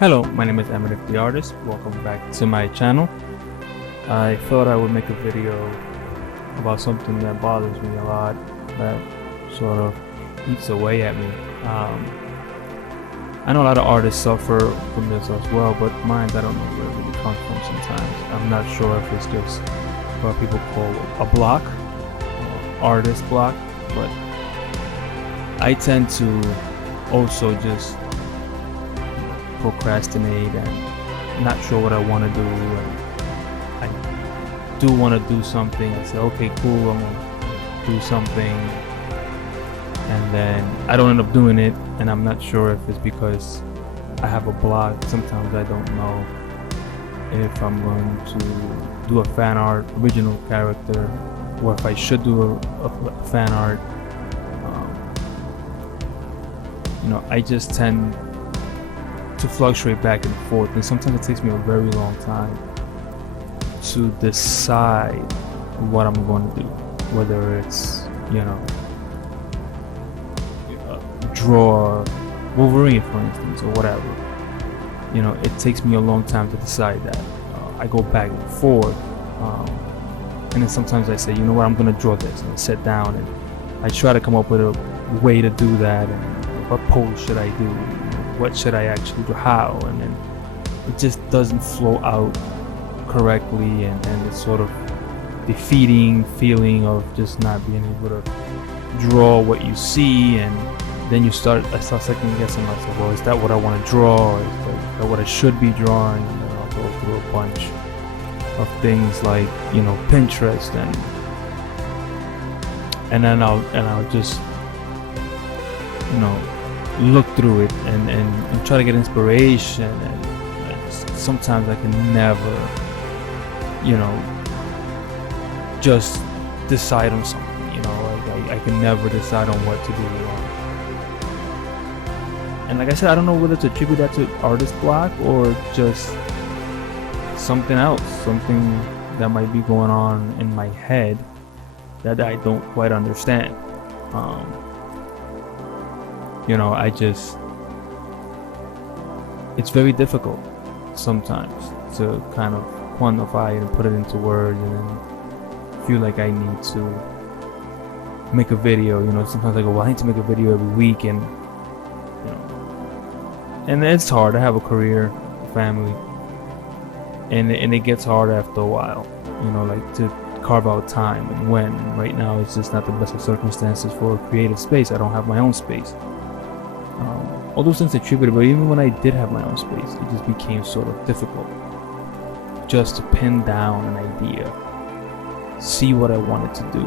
Hello, my name is Amadith the artist. Welcome back to my channel. I thought I would make a video about something that bothers me a lot, that sort of eats away at me. I know a lot of artists suffer from this as well, but mine, I don't know where it really comes from sometimes. I'm not sure if it's just what people call a block, artist block, but I tend to also just procrastinate and not sure what I want to do, and I do want to do something. I say, okay, cool, I'm gonna do something, and then I don't end up doing it, and I'm not sure if it's because I have a block. Sometimes I don't know if I'm going to do a fan art original character, or if I should do a fan art. I just tend to fluctuate back and forth, and sometimes it takes me a very long time to decide what I'm going to do, whether it's draw Wolverine, for instance, or whatever. It takes me a long time to decide that. I go back and forth, and then sometimes I say, you know what, I'm going to draw this, and I sit down and I try to come up with a way to do that, and what pose should I do, what should I actually do, how, and then it just doesn't flow out correctly, and it's sort of defeating feeling of just not being able to draw what you see. And then I start second guessing myself, well, is that what I want to draw, or is that what I should be drawing? And then I'll go through a bunch of things like Pinterest, and then I'll just look through it and try to get inspiration, and sometimes I can never just decide on something. I can never decide on what to do. And like I said, I don't know whether to attribute that to artist block or just something else, something that might be going on in my head that I don't quite understand. It's very difficult sometimes to kind of quantify it and put it into words, and then feel like I need to make a video. Sometimes I go, well, I need to make a video every week, and it's hard. I have a career, a family, and it gets hard after a while, like to carve out time. And when right now it's just not the best of circumstances for a creative space. I don't have my own space. All those things attributed, but even when I did have my own space, it just became sort of difficult just to pin down an idea, see what I wanted to do,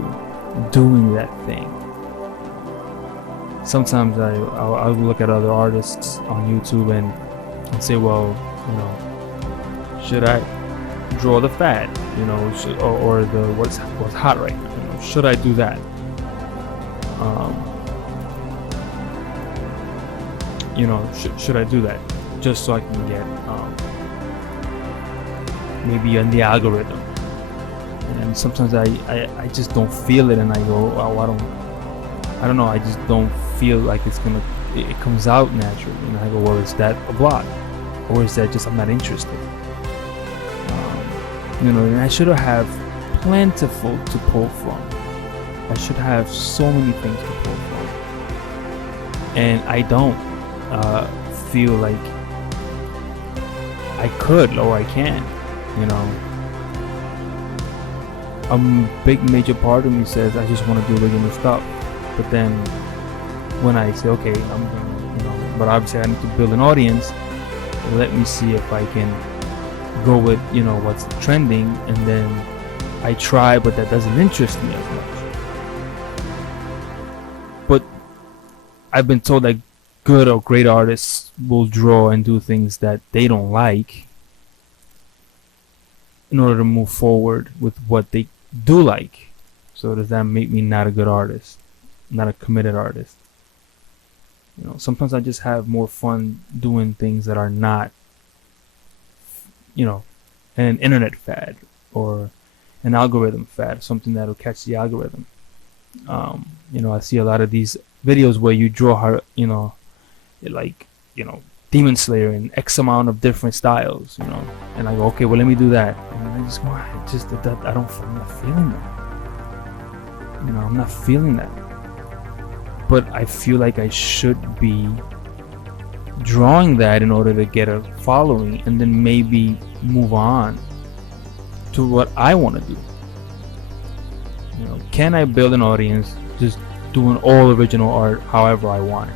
doing that thing. Sometimes I'll look at other artists on YouTube and say, well, should I draw the fad, or the what's hot right now? Should I do that? Should I do that just so I can get maybe on the algorithm? And sometimes I just don't feel it, and I go, oh, I don't know, I just don't feel like it comes out naturally. And I go, well, is that a block, or is that just I'm not interested? And I should have plentiful to pull from. I should have so many things to pull from, and I don't feel like I could or I can. A big major part of me says I just want to do original stuff, but then when I say, okay, I'm gonna, but obviously I need to build an audience. Let me see if I can go with what's trending, and then I try, but that doesn't interest me as much. But I've been told that good or great artists will draw and do things that they don't like in order to move forward with what they do like. So does that make me not a good artist, not a committed artist? Sometimes I just have more fun doing things that are not an internet fad or an algorithm fad, something that'll catch the algorithm. I see a lot of these videos where you draw her, Demon Slayer in X amount of different styles, you know, and I go, okay, well, let me do that, and I just go, I'm not feeling that, you know, I'm not feeling that, but I feel like I should be drawing that in order to get a following, and then maybe move on to what I want to do. You know, can I build an audience just doing all original art however I want it?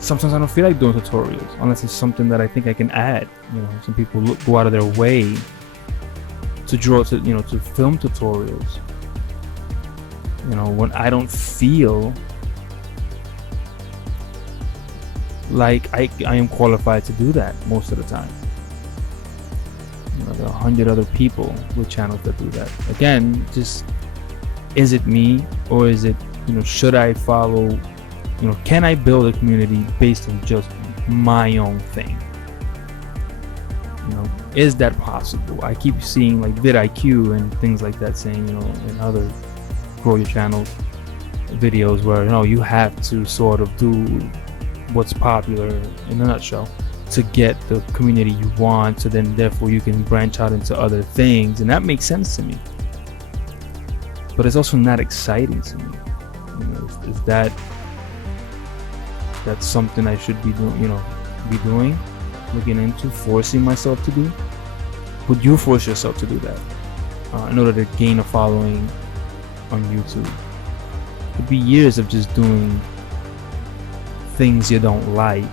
Sometimes I don't feel like doing tutorials unless it's something that I think I can add. You know, some people go out of their way to draw, to film tutorials. You know, when I don't feel like I am qualified to do that most of the time. You know, there are 100 other people with channels that do that. Again, just, is it me, or is it, you know, should I follow, you know, can I build a community based on just my own thing? You know, is that possible? I keep seeing like vidIQ and things like that saying, you know, in other grow your channel videos where, you know, you have to sort of do what's popular in a nutshell to get the community you want, so then therefore you can branch out into other things, and that makes sense to me, but it's also not exciting to me. You know, is that's something I should be doing, looking into, forcing myself to do? Would you force yourself to do that in order to gain a following on YouTube? It could be years of just doing things you don't like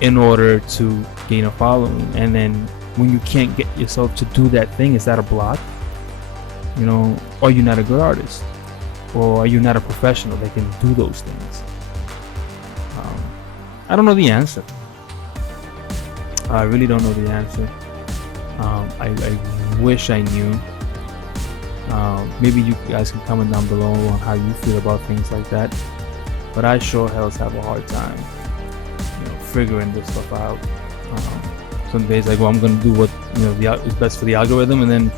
in order to gain a following, and then when you can't get yourself to do that thing, is that a block? You know, are you not a good artist, or are you not a professional that can do those things? I don't know the answer. I really don't know the answer. I wish I knew. Maybe you guys can comment down below on how you feel about things like that, but I sure hells have a hard time, you know, figuring this stuff out. Some days I go, I'm gonna do what, you know, is best for the algorithm, and then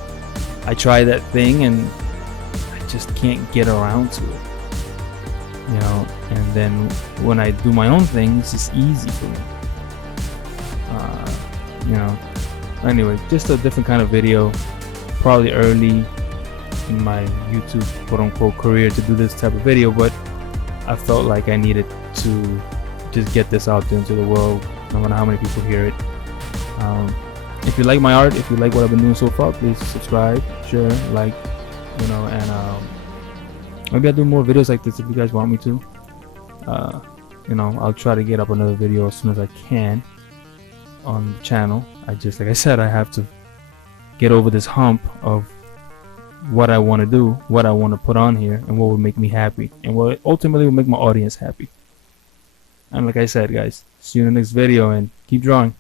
I try that thing and I just can't get around to it, you know. And then when I do my own thing, it's just easy for me, you know. Anyway, just a different kind of video, probably early in my YouTube quote-unquote career to do this type of video, but I felt like I needed to just get this out there into the world, no matter how many people hear it. If you like my art, if you like what I've been doing so far, please subscribe, share, like, you know, and maybe I'll do more videos like this if you guys want me to. You know, I'll try to get up another video as soon as I can on the channel. Like I said, I have to get over this hump of what I want to do, what I want to put on here, and what would make me happy, and what ultimately will make my audience happy. And like I said, guys, see you in the next video, and keep drawing.